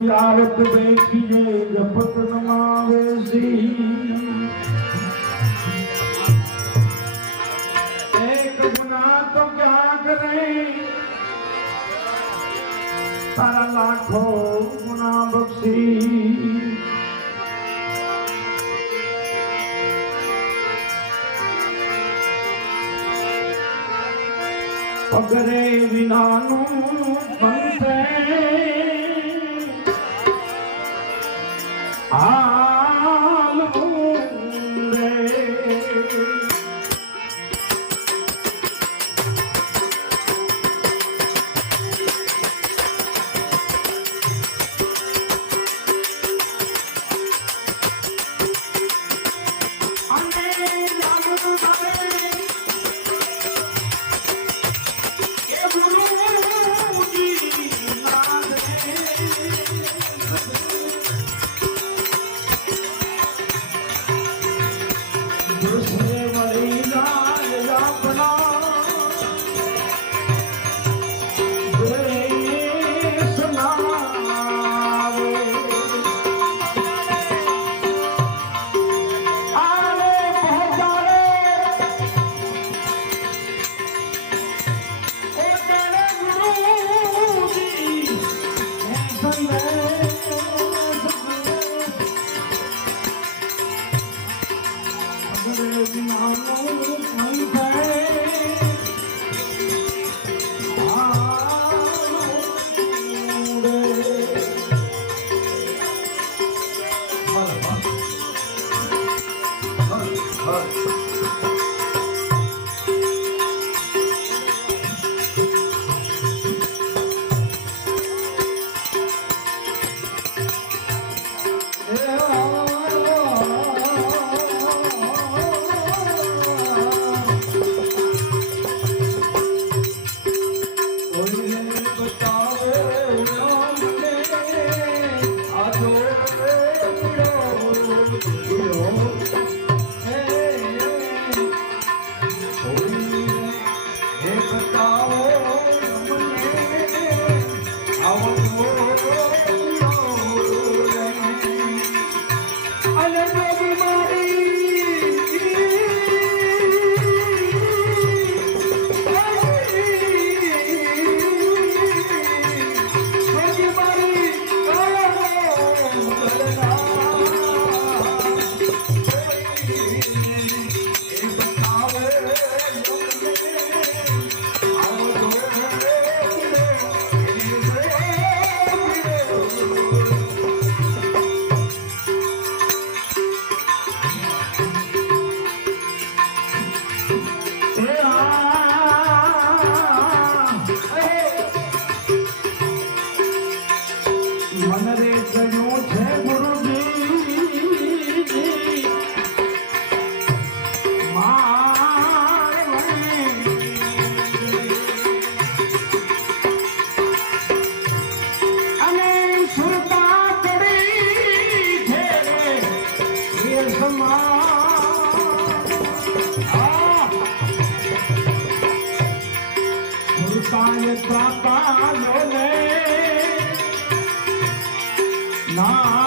आरत देखिए जपत नमावेसी एक गुना तो क्या करें सारा लाखों गुना बख्शी। पगरे विनानू पंथे 啊。મન રે ગયું છે ગુરુજી. અને સુરતા ચડી છે સમાન આ. સુરતાએ ને हाँ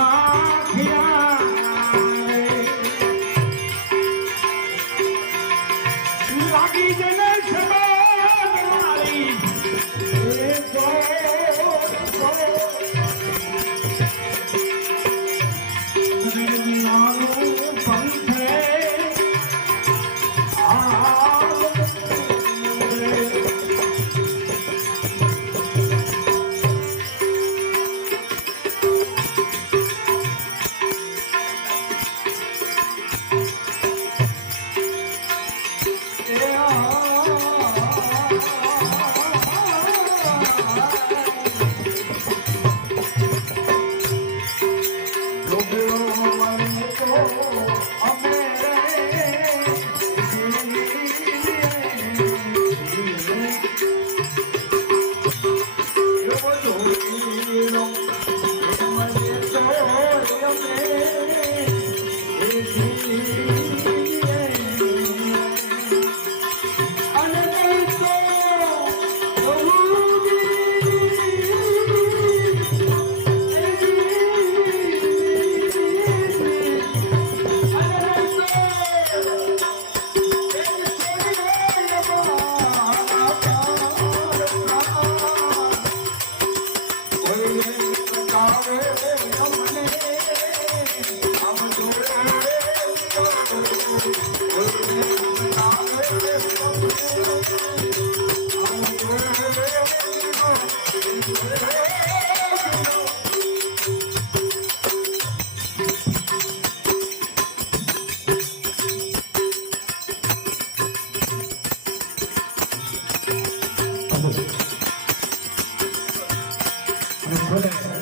Brother.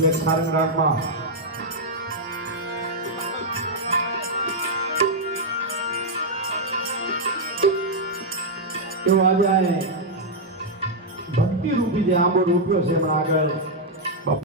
સિલેક્ટ સારંગ રાગમાં એવો આજે ભક્તિ રૂપી જે આંબો રૂપ્યો છે એમાં આગળ